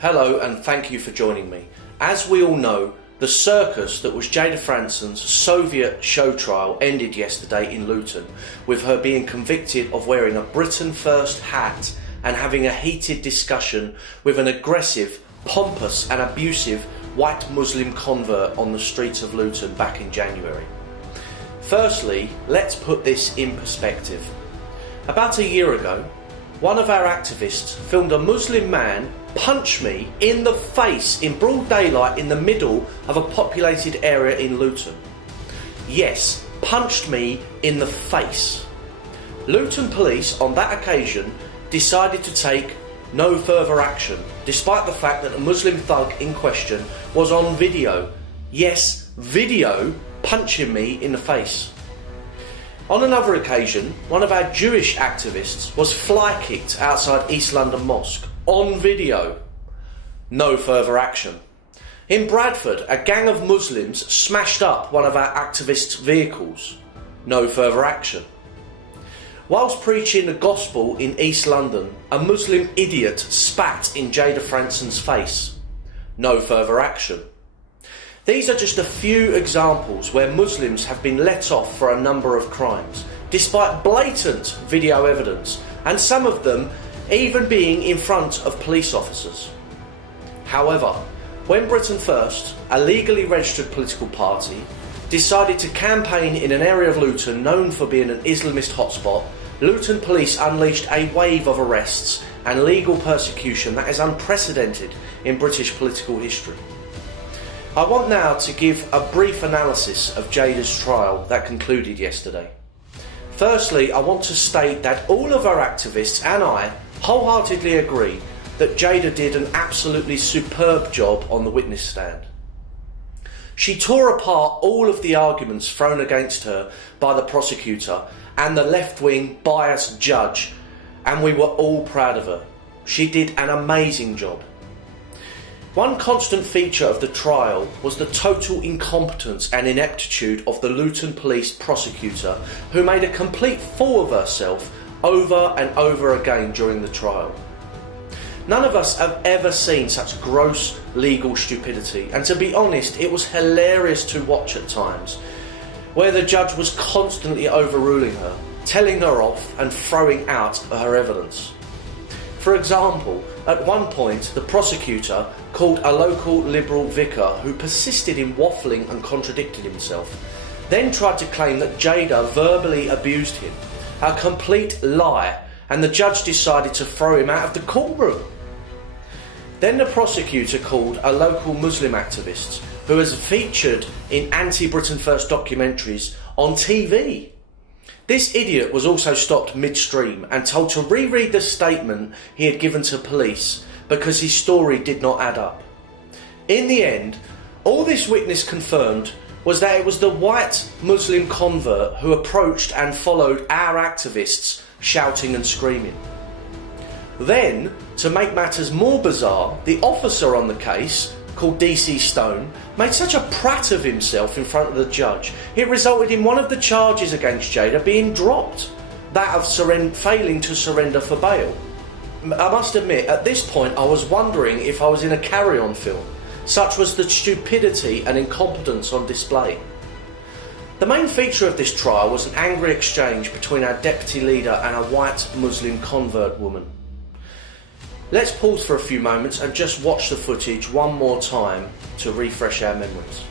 Hello and thank you for joining me. As we all know, the circus that was Jayda Franson's Soviet show trial ended yesterday in Luton, with her being convicted of wearing a Britain First hat and having a heated discussion with an aggressive, pompous and abusive white Muslim convert on the streets of Luton back in January. Firstly, let's put this in perspective. About a year ago, one of our activists filmed a Muslim man punch me in the face in broad daylight in the middle of a populated area in Luton. Yes, punched me in the face. Luton police on that occasion decided to take no further action, despite the fact that the Muslim thug in question was on video. Yes, video, punching me in the face. On another occasion, one of our Jewish activists was fly-kicked outside East London Mosque, on video. No further action. In Bradford, a gang of Muslims smashed up one of our activists' vehicles. No further action. Whilst preaching the gospel in East London, a Muslim idiot spat in Jayda Franson's face. No further action. These are just a few examples where Muslims have been let off for a number of crimes, despite blatant video evidence, and some of them even being in front of police officers. However, when Britain First, a legally registered political party, decided to campaign in an area of Luton known for being an Islamist hotspot, Luton police unleashed a wave of arrests and legal persecution that is unprecedented in British political history. I want now to give a brief analysis of Jayda's trial that concluded yesterday. Firstly, I want to state that all of our activists and I wholeheartedly agree that Jayda did an absolutely superb job on the witness stand. She tore apart all of the arguments thrown against her by the prosecutor and the left-wing biased judge, and we were all proud of her. She did an amazing job. One constant feature of the trial was the total incompetence and ineptitude of the Luton police prosecutor, who made a complete fool of herself over and over again during the trial. None of us have ever seen such gross legal stupidity, and to be honest, it was hilarious to watch at times, where the judge was constantly overruling her, telling her off and throwing out her evidence. For example, at one point the prosecutor called a local Liberal vicar who persisted in waffling and contradicted himself, then tried to claim that Jayda verbally abused him, a complete lie, and the judge decided to throw him out of the courtroom. Then the prosecutor called a local Muslim activist who has featured in anti-Britain First documentaries on TV. This idiot was also stopped midstream and told to reread the statement he had given to police because his story did not add up. In the end, all this witness confirmed was that it was the white Muslim convert who approached and followed our activists, shouting and screaming. Then, to make matters more bizarre, the officer on the case, called DC Stone, made such a prat of himself in front of the judge, it resulted in one of the charges against Jayda being dropped, that of failing to surrender for bail. I must admit, at this point I was wondering if I was in a carry-on film. Such was the stupidity and incompetence on display. The main feature of this trial was an angry exchange between our deputy leader and a white Muslim convert woman. Let's pause for a few moments and just watch the footage one more time to refresh our memories.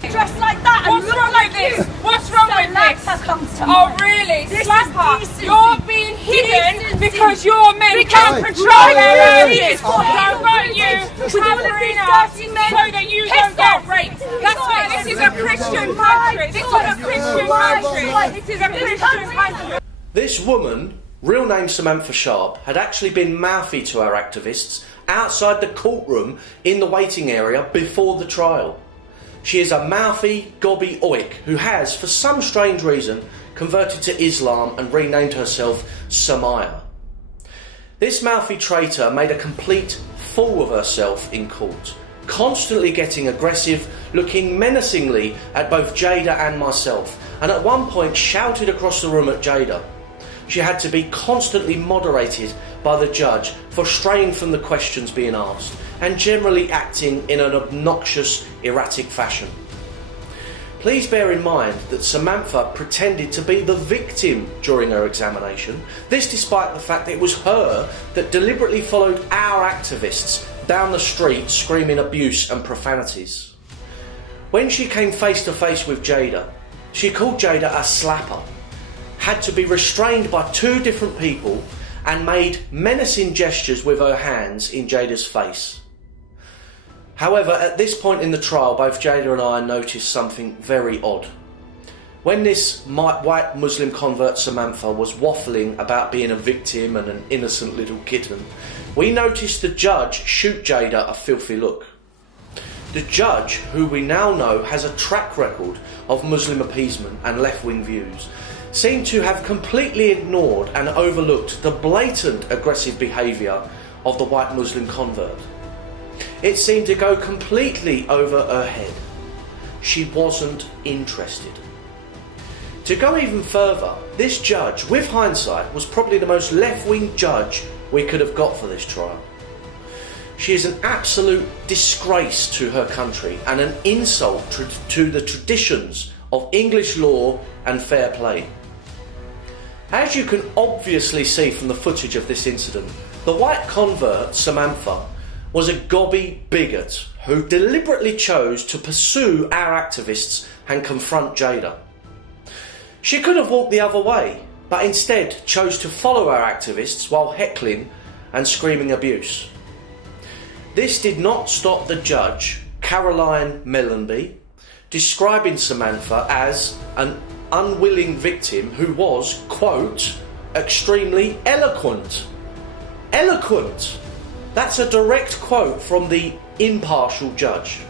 Dressed like that. What's wrong with this? What's wrong with this? Oh really? Slapper, you're being hidden because your men can't control their areas. Don't vote you, Sabrina, so that you don't get raped. That's why this is a Christian country. This is a Christian country. This is a Christian country. This woman, real name Samantha Sharp, had actually been mouthy to our activists outside the courtroom in the waiting area before the trial. She is a mouthy, gobby oik who has, for some strange reason, converted to Islam and renamed herself Samaya. This mouthy traitor made a complete fool of herself in court, constantly getting aggressive, looking menacingly at both Jayda and myself, and at one point shouted across the room at Jayda. She had to be constantly moderated by the judge for straying from the questions being asked and generally acting in an obnoxious, erratic fashion. Please bear in mind that Samantha pretended to be the victim during her examination, this despite the fact that it was her that deliberately followed our activists down the street screaming abuse and profanities. When she came face to face with Jayda, she called Jayda a slapper, had to be restrained by two different people and made menacing gestures with her hands in Jayda's face. However, at this point in the trial, both Jayda and I noticed something very odd. When this white Muslim convert Samantha was waffling about being a victim and an innocent little kitten, we noticed the judge shoot Jayda a filthy look. The judge, who we now know has a track record of Muslim appeasement and left-wing views, seemed to have completely ignored and overlooked the blatant aggressive behaviour of the white Muslim convert. It seemed to go completely over her head. She wasn't interested. To go even further, this judge, with hindsight, was probably the most left-wing judge we could have got for this trial. She is an absolute disgrace to her country and an insult to the traditions of English law and fair play. As you can obviously see from the footage of this incident, the white convert, Samantha, was a gobby bigot who deliberately chose to pursue our activists and confront Jayda. She could have walked the other way, but instead chose to follow our activists while heckling and screaming abuse. This did not stop the judge, Caroline Mellenby, describing Samantha as an unwilling victim who was, quote, extremely eloquent. Eloquent! That's a direct quote from the impartial judge.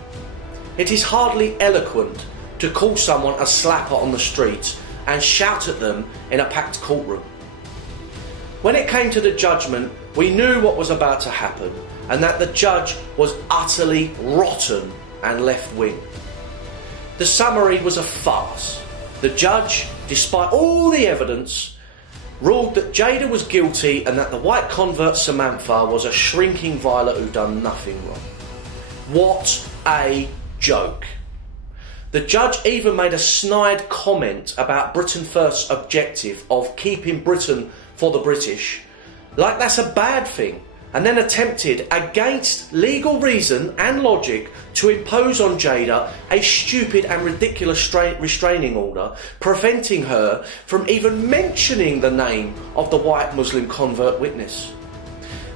It is hardly eloquent to call someone a slapper on the street and shout at them in a packed courtroom. When it came to the judgment, we knew what was about to happen and that the judge was utterly rotten and left-wing. The summary was a farce. The judge, despite all the evidence, ruled that Jayda was guilty and that the white convert Samantha was a shrinking violet who done nothing wrong. What a joke. The judge even made a snide comment about Britain First's objective of keeping Britain for the British, like that's a bad thing, and then attempted, against legal reason and logic, to impose on Jayda a stupid and ridiculous restraining order, preventing her from even mentioning the name of the white Muslim convert witness.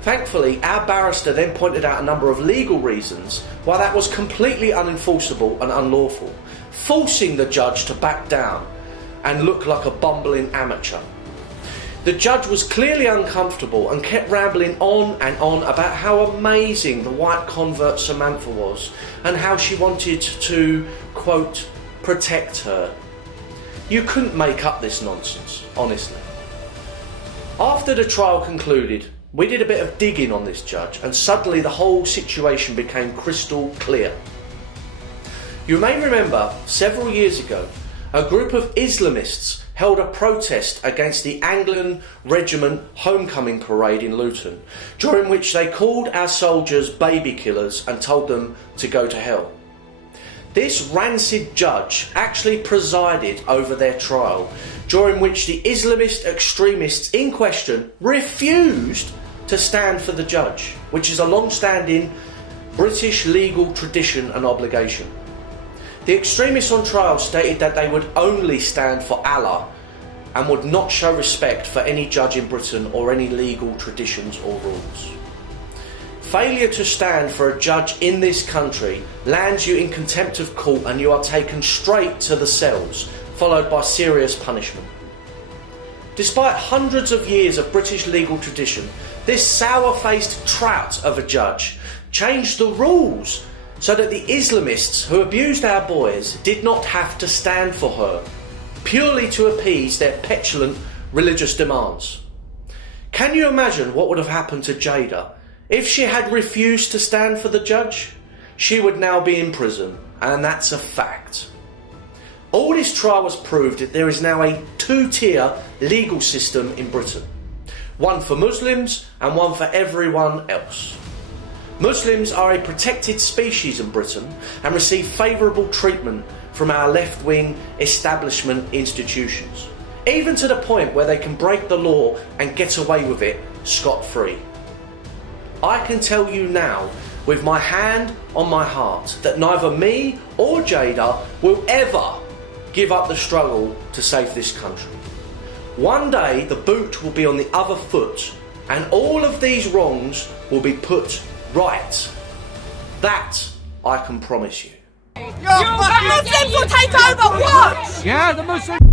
Thankfully, our barrister then pointed out a number of legal reasons why that was completely unenforceable and unlawful, forcing the judge to back down and look like a bumbling amateur. The judge was clearly uncomfortable and kept rambling on and on about how amazing the white convert Samantha was and how she wanted to, quote, protect her. You couldn't make up this nonsense, honestly. After the trial concluded, we did a bit of digging on this judge and suddenly the whole situation became crystal clear. You may remember several years ago, a group of Islamists held a protest against the Anglican Regiment Homecoming Parade in Luton, during which they called our soldiers baby killers and told them to go to hell. This rancid judge actually presided over their trial, during which the Islamist extremists in question refused to stand for the judge, which is a long-standing British legal tradition and obligation. The extremists on trial stated that they would only stand for Allah and would not show respect for any judge in Britain or any legal traditions or rules. Failure to stand for a judge in this country lands you in contempt of court and you are taken straight to the cells, followed by serious punishment. Despite hundreds of years of British legal tradition, this sour-faced trout of a judge changed the rules so that the Islamists who abused our boys did not have to stand for her, purely to appease their petulant religious demands. Can you imagine what would have happened to Jayda if she had refused to stand for the judge? She would now be in prison, and that's a fact. All this trial has proved that there is now a two-tier legal system in Britain. One for Muslims and one for everyone else. Muslims are a protected species in Britain and receive favourable treatment from our left-wing establishment institutions, even to the point where they can break the law and get away with it scot-free. I can tell you now, with my hand on my heart, that neither me or Jayda will ever give up the struggle to save this country. One day the boot will be on the other foot and all of these wrongs will be put right. That I can promise you. The Muslims will take over, watch! Yeah, the Muslims.